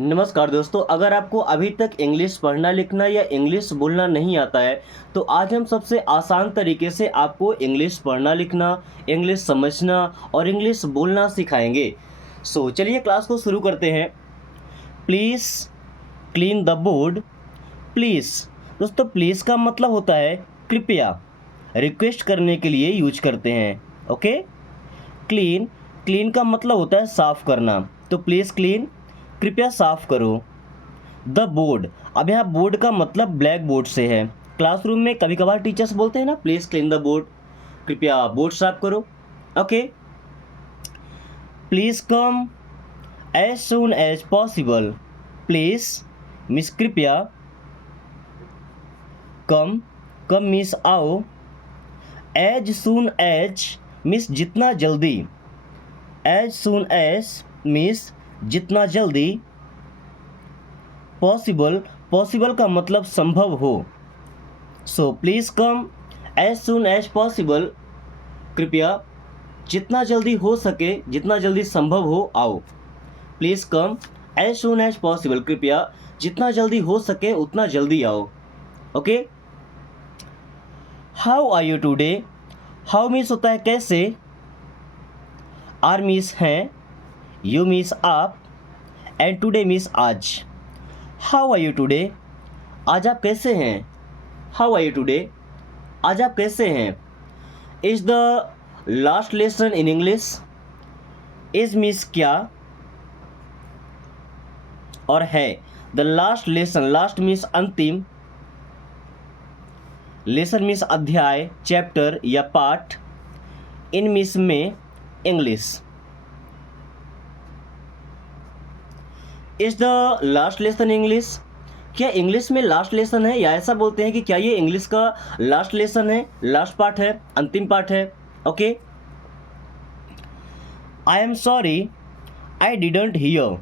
नमस्कार दोस्तों, अगर आपको अभी तक इंग्लिश पढ़ना लिखना या इंग्लिश बोलना नहीं आता है तो आज हम सबसे आसान तरीके से आपको इंग्लिश पढ़ना लिखना, इंग्लिश समझना और इंग्लिश बोलना सिखाएंगे। चलिए क्लास को शुरू करते हैं। Please clean the board. Please दोस्तों, प्लीज़ का मतलब होता है कृपया, रिक्वेस्ट करने के लिए यूज करते हैं। ओके। क्लीन क्लीन का मतलब होता है साफ़ करना, तो प्लीज़ क्लीन, कृपया साफ़ करो। द बोर्ड, अब यहाँ बोर्ड का मतलब ब्लैक बोर्ड से है। क्लासरूम में कभी कभार टीचर्स बोलते हैं ना, प्लीज़ क्लीन द बोर्ड, कृपया बोर्ड साफ करो। Okay. Please come as soon as possible. Please miss कृपया, कम कम मिस आओ, एज सून एज मिस जितना जल्दी, एज सून एज मिस जितना जल्दी, पॉसिबल पॉसिबल का मतलब संभव हो। So please come as soon as possible, कृपया जितना जल्दी हो सके, जितना जल्दी संभव हो आओ। Please come as soon as possible, कृपया जितना जल्दी हो सके उतना जल्दी आओ। Okay. How are you today. How means होता है कैसे, आर मीन्स हैं, यू मीन्स आप, एंड टुडे मीन्स आज। हाउ आर यू टुडे, आज आप कैसे हैं। हाउ आर यू टुडे, आज आप कैसे हैं। Is the last lesson in English. Is means क्या और है। The last lesson, last means अंतिम, लेसन मीन्स अध्याय, चैप्टर या पाठ, इन मीन्स में, English. Is the last lesson English, क्या इंग्लिश में लास्ट लेसन है, या ऐसा बोलते हैं कि क्या ये इंग्लिश का लास्ट लेसन है, लास्ट पार्ट है, अंतिम पार्ट है। Okay. I am sorry I didn't here.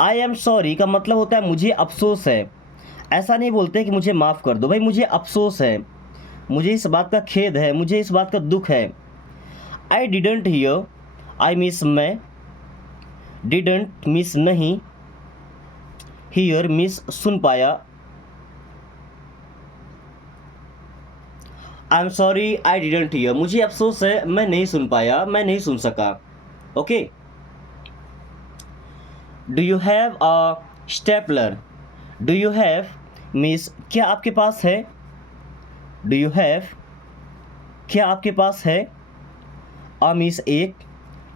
I am sorry का मतलब होता है मुझे अफसोस है। ऐसा नहीं बोलते कि मुझे माफ़ कर दो, भाई मुझे अफसोस है, मुझे इस बात का खेद है, मुझे इस बात का दुख है। I didn't here, I miss मैं, डिडंट मिस नहीं, हियर मिस सुन पाया। I am sorry I didn't here, मुझे अफसोस है मैं नहीं सुन पाया, मैं नहीं सुन सका। Okay. Do you have a stapler. Do you have means क्या आपके पास है, डू यू हैव क्या आपके पास है, आ मीन्स एक,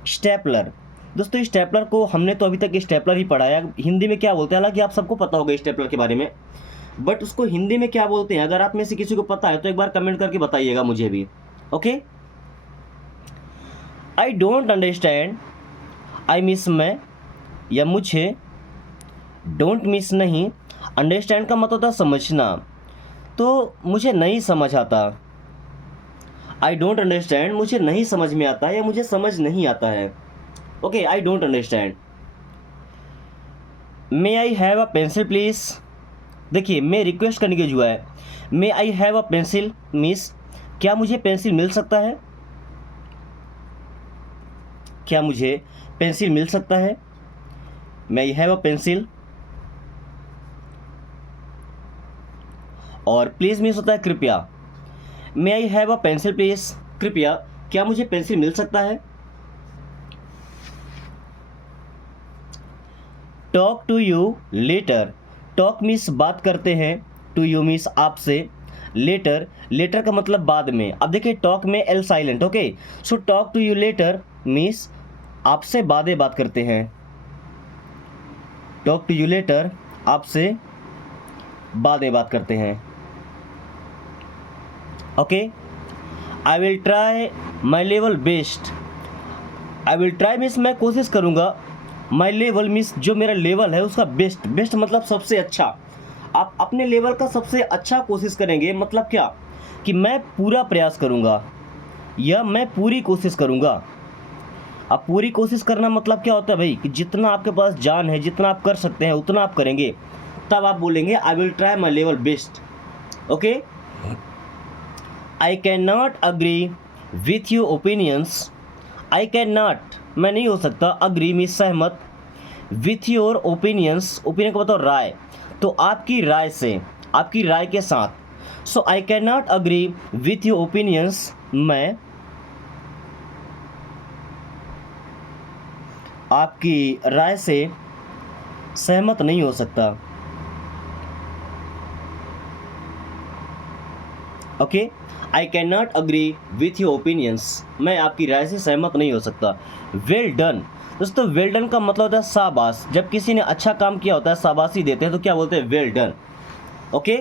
स्टेपलर। दोस्तों स्टेपलर को हमने तो अभी तक स्टेपलर ही पढ़ाया, हिंदी में क्या बोलते हैं, हालांकि आप सबको पता होगा स्टेपलर के बारे में, बट उसको हिंदी में क्या बोलते हैं अगर आप में से किसी को पता है तो एक बार कमेंट करके बताइएगा मुझे भी। Okay. I don't understand, I miss मैं या मुझे, डोंट मिस नहीं, अंडरस्टैंड का मतलब होता है समझना, तो मुझे नहीं समझ आता। आई डोंट अंडरस्टैंड, मुझे नहीं समझ में आता या मुझे समझ नहीं आता है। Okay, I don't understand. May I have a pencil please. देखिए मे रिक्वेस्ट करने की जो है, may I have a pencil miss क्या मुझे पेंसिल मिल सकता है, क्या मुझे पेंसिल मिल सकता है। May I have a pencil, और प्लीज़ मीन्स होता है कृपया। May I have a pencil please, कृपया क्या मुझे पेंसिल मिल सकता है। Talk to you later, talk means बात करते हैं, टू यू मीन्स आपसे, लेटर लेटर का मतलब बाद में। अब देखिए टॉक में L silent. Okay. So talk to you later means आपसे बातें बात करते हैं, टॉक टू यू लेटर आपसे बातें बात करते हैं। Okay. I will try my level best. I will try means मैं कोशिश करूँगा, माई लेवल मीन्स जो मेरा लेवल है उसका बेस्ट, बेस्ट मतलब सबसे अच्छा। आप अपने लेवल का सबसे अच्छा कोशिश करेंगे, मतलब क्या कि मैं पूरा प्रयास करूँगा या मैं पूरी कोशिश करूँगा। अब पूरी कोशिश करना मतलब क्या होता है भाई, कि जितना आपके पास जान है, जितना आप कर सकते हैं उतना आप करेंगे, तब आप बोलेंगे I will try my level best. Okay. I can not agree with your opinions. I can not मैं नहीं हो सकता, अग्री मीन्स सहमत, विथ योर ओपिनियंस, ओपिनियन का मतलब राय, तो आपकी राय से, आपकी राय के साथ। So I can not agree with your opinions, मैं आपकी राय से सहमत नहीं हो सकता। Okay, I can not agree with your opinions, मैं आपकी राय से सहमत नहीं हो सकता। वेल डन, दोस्तों वेल डन का मतलब होता है शाबाश। जब किसी ने अच्छा काम किया होता है, शाबाशी देते हैं तो क्या बोलते हैं? Well done. Okay,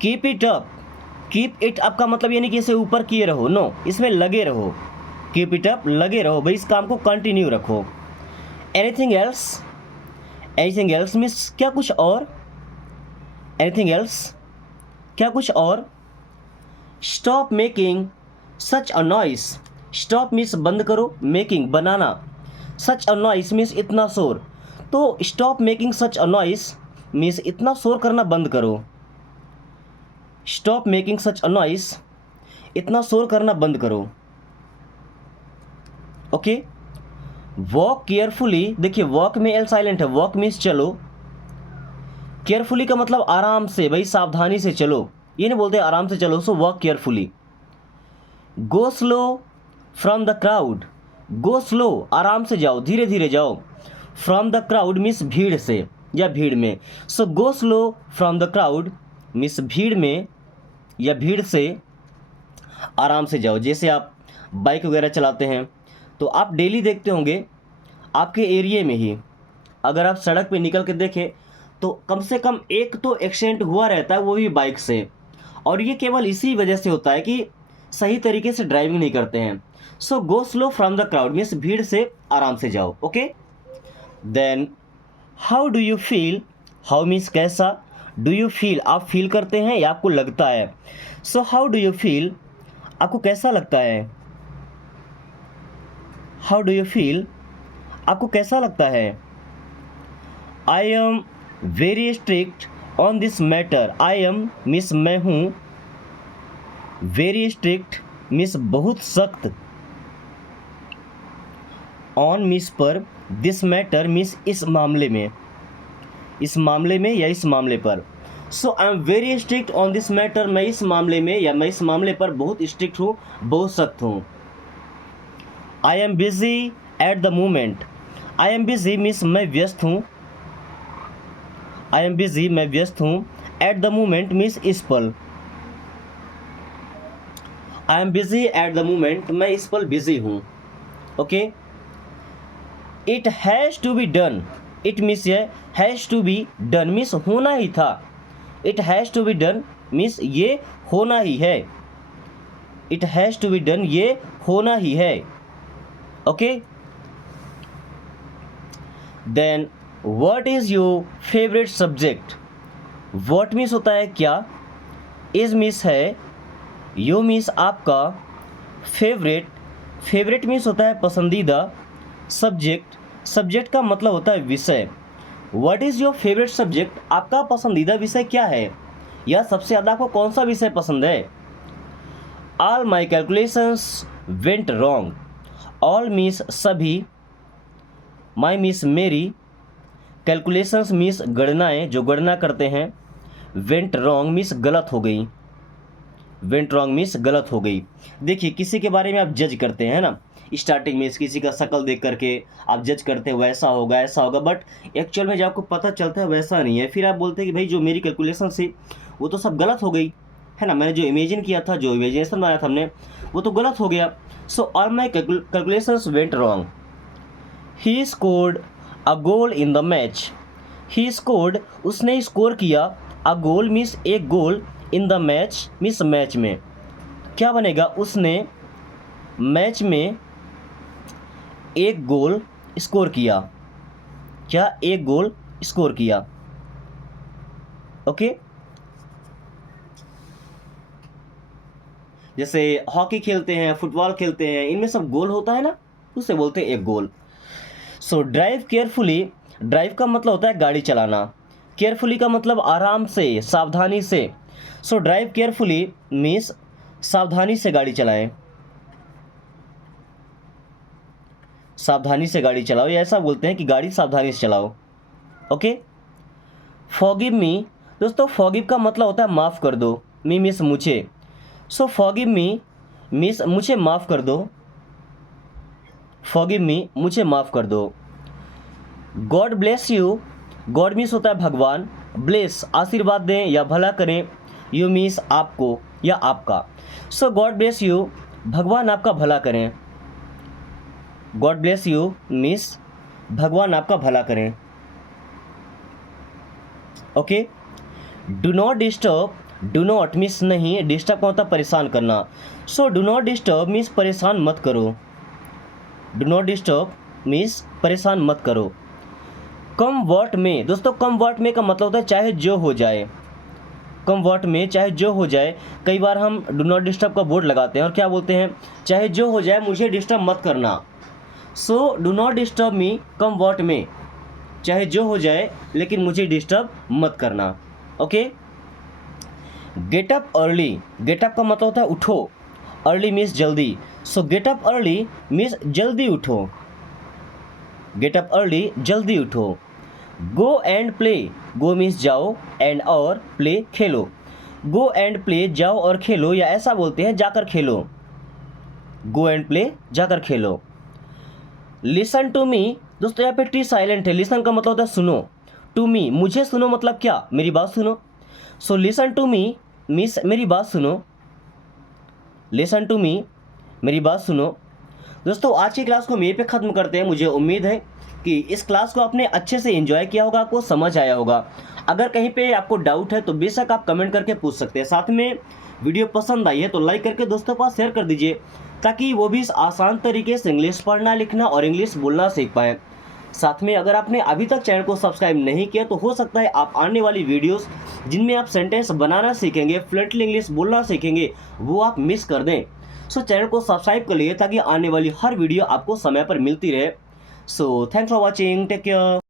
keep it up, keep it up का मतलब यानी कि इसे ऊपर किए रहो, नो, इसमें लगे रहो। कीप इट अप, लगे रहो भाई, इस काम को कंटिन्यू रखो। Anything else, anything else means क्या कुछ और, एनीथिंग एल्स क्या कुछ और। स्टॉप मेकिंग सच अ नॉइस, स्टॉप मीन्स बंद करो, मेकिंग बनाना, सच अ नॉइस मीन्स इतना शोर, तो स्टॉप मेकिंग सच अ नॉइस मीन्स इतना शोर करना बंद करो। स्टॉप मेकिंग सच अ नॉइस, इतना शोर करना बंद करो। ओके, वॉक केयरफुली, देखिए वॉक में एल साइलेंट है, वॉक मीन्स चलो, केयरफुली का मतलब आराम से, भाई सावधानी से चलो, ये नहीं बोलते आराम से चलो, so walk carefully. Go slow from the crowd, go slow आराम से जाओ, धीरे धीरे जाओ। फ्रॉम द क्राउड मीन्स भीड़ से या भीड़ में, so go slow from the crowd means भीड़ में या भीड़ से आराम से जाओ। जैसे आप बाइक वगैरह चलाते हैं तो आप डेली देखते होंगे आपके एरिया में ही, अगर आप सड़क पे निकल के देखें तो कम से कम एक तो एक्सीडेंट हुआ रहता है, वो भी बाइक से, और ये केवल इसी वजह से होता है कि सही तरीके से ड्राइविंग नहीं करते हैं। So go slow from the crowd means भीड़ से आराम से जाओ। Okay, then how do you feel, how means कैसा, डू यू फील आप फील करते हैं या आपको लगता है। So how do you feel, आपको कैसा लगता है। हाउ डू यू फील, आपको कैसा लगता है। आई am very strict on this matter, I am means मैं हूँ, वेरी स्ट्रिक्ट मीन्स बहुत सख्त, ऑन मीन्स पर, दिस मैटर मीन्स इस मामले में, इस मामले में या इस मामले पर। So I am very strict on this matter, मैं इस मामले में या मैं इस मामले पर बहुत स्ट्रिक्ट हूँ, बहुत सख्त हूँ। आई am busy at the moment, I am busy means मैं व्यस्त हूँ, आई एम बिजी मैं व्यस्त हूँ, एट द मोमेंट मीन्स इस पल, I am busy at the moment मैं इस पल बिजी हूँ। Okay, it has to be done, it means ये has to be done means होना ही था, it has to be done means ये होना ही है, it has to be done ये होना ही है। Okay, then what is your favourite subject, what means होता है क्या, इज मीन्स है, यू मीन्स आपका, फेवरेट, फेवरेट मीन्स होता है पसंदीदा, सब्जेक्ट, सब्जेक्ट का मतलब होता है विषय। What is your favourite subject, आपका पसंदीदा विषय क्या है, या सबसे ज़्यादा आपको कौन सा विषय पसंद है। All my calculations went wrong, all means सभी, माई मीन्स मेरी, कैलकुलेशंस मीन्स गणनाएँ जो गणना करते हैं, वेंट रॉन्ग मीन्स गलत हो गई, वेंट रॉन्ग मीन्स गलत हो गई। देखिए किसी के बारे में आप जज करते हैं ना, स्टार्टिंग में किसी का शक्ल देख करके आप जज करते हैं वैसा होगा ऐसा होगा, बट एक्चुअल में जब आपको पता चलता है वैसा नहीं है, फिर आप बोलते हैं कि भाई जो मेरी कैलकुलेशन थी वो तो सब गलत हो गई है ना, मैंने जो इमेजिन किया था, जो इमेजिनेशन बनाया था हमने, वो तो गलत हो गया। So all my calculations went wrong. He scored a goal in the match, he scored उसने स्कोर किया, अ गोल मीन्स एक goal, in the match means match में, क्या बनेगा, उसने मैच में एक गोल स्कोर किया, क्या एक गोल स्कोर किया। ओके, जैसे हॉकी खेलते हैं, फुटबॉल खेलते हैं, इनमें सब गोल होता है ना, उसे बोलते हैं एक गोल। सो ड्राइव केयरफुली, ड्राइव का मतलब होता है गाड़ी चलाना, केयरफुली का मतलब आराम से, सावधानी से। सो ड्राइव केयरफुली मीन्स सावधानी से गाड़ी चलाएं, सावधानी से गाड़ी चलाओ, या ऐसा बोलते हैं कि गाड़ी सावधानी से चलाओ। ओके। फॉरगिव मी, दोस्तों फॉरगिव का मतलब होता है माफ़ कर दो, मी मीन्स मुझे। सो फॉरगिव मी मीन्स मुझे माफ़ कर दो, फॉरगिव मी मुझे माफ़ कर दो। God bless you, God means होता है भगवान, ब्लेस आशीर्वाद दें या भला करें, यू मीन्स आपको या आपका। सो गॉड ब्लेस यू, भगवान आपका भला करें। गॉड ब्लेस यू मीन्स भगवान आपका भला करें। Okay. Do not disturb, do not means नहीं, डिस्टर्ब का होता है परेशान करना। So do not disturb means परेशान मत करो, डू नॉट डिस्टर्ब मीन्स परेशान मत करो। कम वॉट में, दोस्तों कम वॉट में का मतलब होता है चाहे जो हो जाए, कम वॉट में चाहे जो हो जाए। कई बार हम डू नॉट डिस्टर्ब का बोर्ड लगाते हैं और क्या बोलते हैं, चाहे जो हो जाए मुझे डिस्टर्ब मत करना। So do not disturb me come what में, चाहे जो हो जाए लेकिन मुझे डिस्टर्ब मत करना। Okay. Get up early, get up का मतलब होता है उठो, अर्ली मीन्स जल्दी। सो गेट अप अर्ली मीन्स जल्दी उठो, गेट अप अर्ली जल्दी उठो। Go and play, go means जाओ, एंड और play Khelo. Go and play जाओ और खेलो, या ऐसा बोलते हैं जाकर खेलो, गो एंड प्ले जाकर खेलो। लिसन टू मी, दोस्तों यहाँ पे टी साइलेंट है, लिसन का मतलब होता है सुनो, टू मी मुझे सुनो मतलब क्या, मेरी बात सुनो। So listen to me means मेरी बात सुनो, लिसन टू मी मेरी बात सुनो। दोस्तों आज की क्लास को हम यहीं पे ख़त्म करते हैं। मुझे उम्मीद है कि इस क्लास को आपने अच्छे से एंजॉय किया होगा, आपको समझ आया होगा। अगर कहीं पे आपको डाउट है तो बेशक आप कमेंट करके पूछ सकते हैं। साथ में वीडियो पसंद आई है तो लाइक करके दोस्तों के पास शेयर कर दीजिए, ताकि वो भी इस आसान तरीके से इंग्लिश पढ़ना लिखना और इंग्लिश बोलना सीख पाएँ। साथ में अगर आपने अभी तक चैनल को सब्सक्राइब नहीं किया तो हो सकता है आप आने वाली वीडियोस जिनमें आप सेंटेंस बनाना सीखेंगे, फ्लुएंटली इंग्लिश बोलना सीखेंगे, वो आप मिस कर दें। सो चैनल को सब्सक्राइब कर लिए ताकि आने वाली हर वीडियो आपको समय पर मिलती रहे। So thanks for watching, take care.